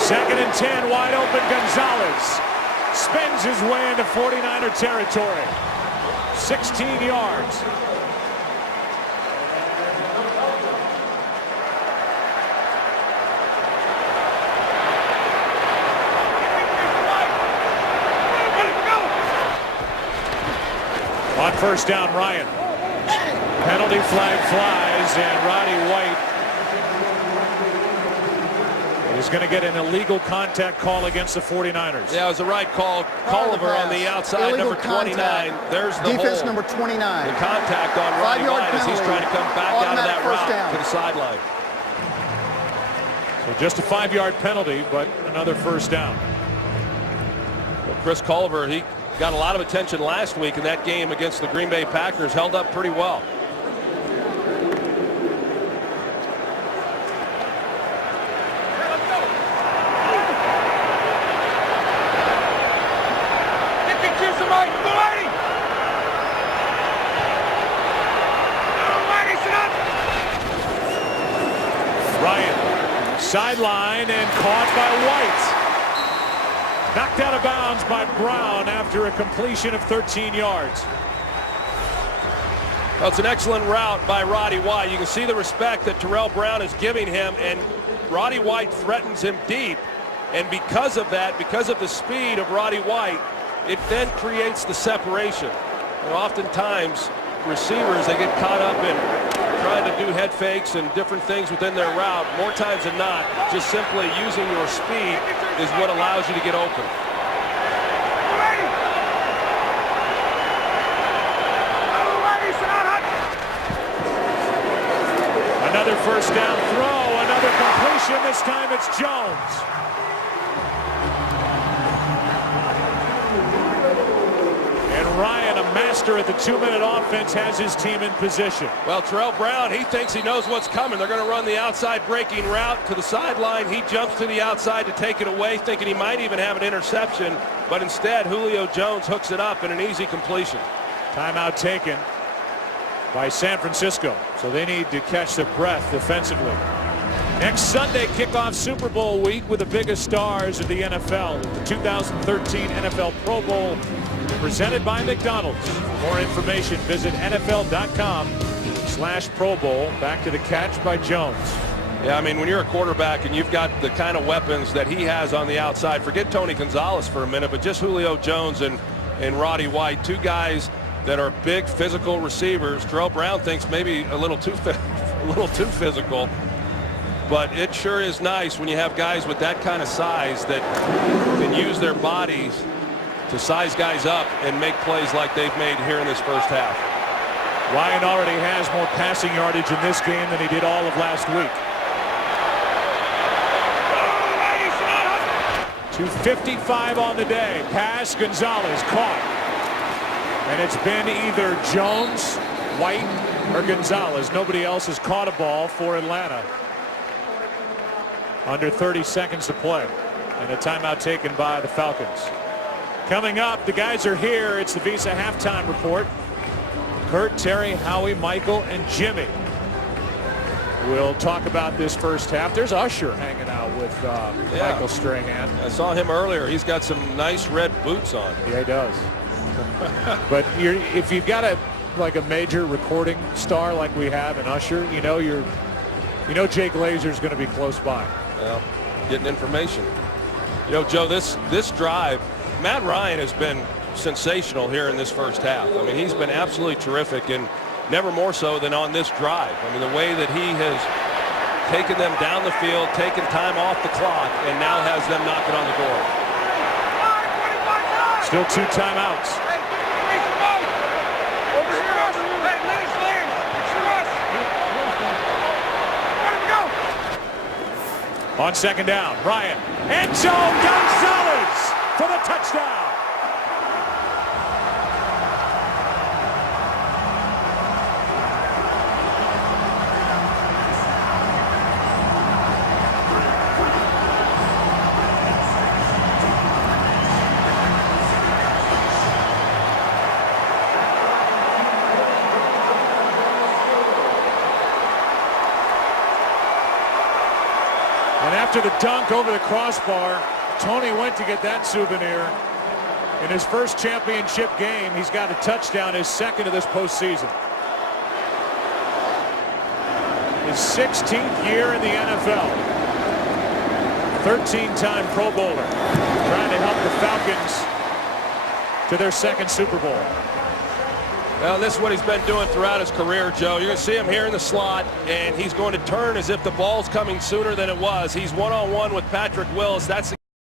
Second and 10, wide open. Gonzalez spins his way into 49er territory. 16 yards. On first down, Ryan. Penalty flag flies, and Roddy White is going to get an illegal contact call against the 49ers. Yeah, it was the right call. Culliver on the outside, illegal number 29. Contact. There's the defense hole. number 29. The contact on Roddy White as he's trying to come back out of that route down to the sideline. So just a 5-yard penalty, but another first down. Well, Chris Culliver, he got a lot of attention last week in that game against the Green Bay Packers, held up pretty well. Sideline and caught by White. Knocked out of bounds by Brown after a completion of 13 yards. Well, it's an excellent route by Roddy White. You can see the respect that Terrell Brown is giving him, and Roddy White threatens him deep. And because of that, because of the speed of Roddy White, it then creates the separation. And oftentimes, receivers, they get caught up in trying to do head fakes and different things within their route. More times than not, just simply using your speed is what allows you to get open. Another first down throw, another completion. This time it's Jones. And Ryan, a master at the 2-minute offense, has his team in position. Well, Terrell Brown, he thinks he knows what's coming. They're going to run the outside breaking route to the sideline. He jumps to the outside to take it away, thinking he might even have an interception. But instead, Julio Jones hooks it up in an easy completion. Timeout taken by San Francisco. So they need to catch their breath defensively. Next Sunday, kickoff Super Bowl week with the biggest stars of the NFL. The 2013 NFL Pro Bowl presented by McDonald's. For more information, visit NFL.com/Pro Bowl. Back to the catch by Jones. Yeah, I mean, when you're a quarterback and you've got the kind of weapons that he has on the outside, forget Tony Gonzalez for a minute, but just Julio Jones and Roddy White, 2 guys that are big physical receivers. Terrell Brown thinks maybe a little too physical, but it sure is nice when you have guys with that kind of size that can use their bodies to size guys up and make plays like they've made here in this first half. Ryan already has more passing yardage in this game than he did all of last week. 2:55 on the day. Pass, Gonzalez caught. And it's been either Jones, White, or Gonzalez. Nobody else has caught a ball for Atlanta. Under 30 seconds to play. And a timeout taken by the Falcons. Coming up, the guys are here. It's the Visa halftime report. Kurt, Terry, Howie, Michael, and Jimmy. We'll talk about this first half. There's Usher hanging out with Michael Strahan. I saw him earlier. He's got some nice red boots on. Yeah, he does. But if you've got a major recording star like we have in Usher, you know Jake Lazer's going to be close by. Well, getting information. You know, Joe, this drive, Matt Ryan has been sensational here in this first half. I mean, he's been absolutely terrific, and never more so than on this drive. I mean, the way that he has taken them down the field, taken time off the clock, and now has them knocking on the door. Still 2 timeouts. On second down, Ryan. End zone, Gonzalez for the touchdown. After the dunk over the crossbar, Tony went to get that souvenir. In his first championship game, he's got a touchdown, his second of this postseason. His 16th year in the NFL. 13-time Pro Bowler. Trying to help the Falcons to their second Super Bowl. Well, this is what he's been doing throughout his career, Joe. You're going to see him here in the slot, and he's going to turn as if the ball's coming sooner than it was. He's one-on-one with Patrick Willis. That's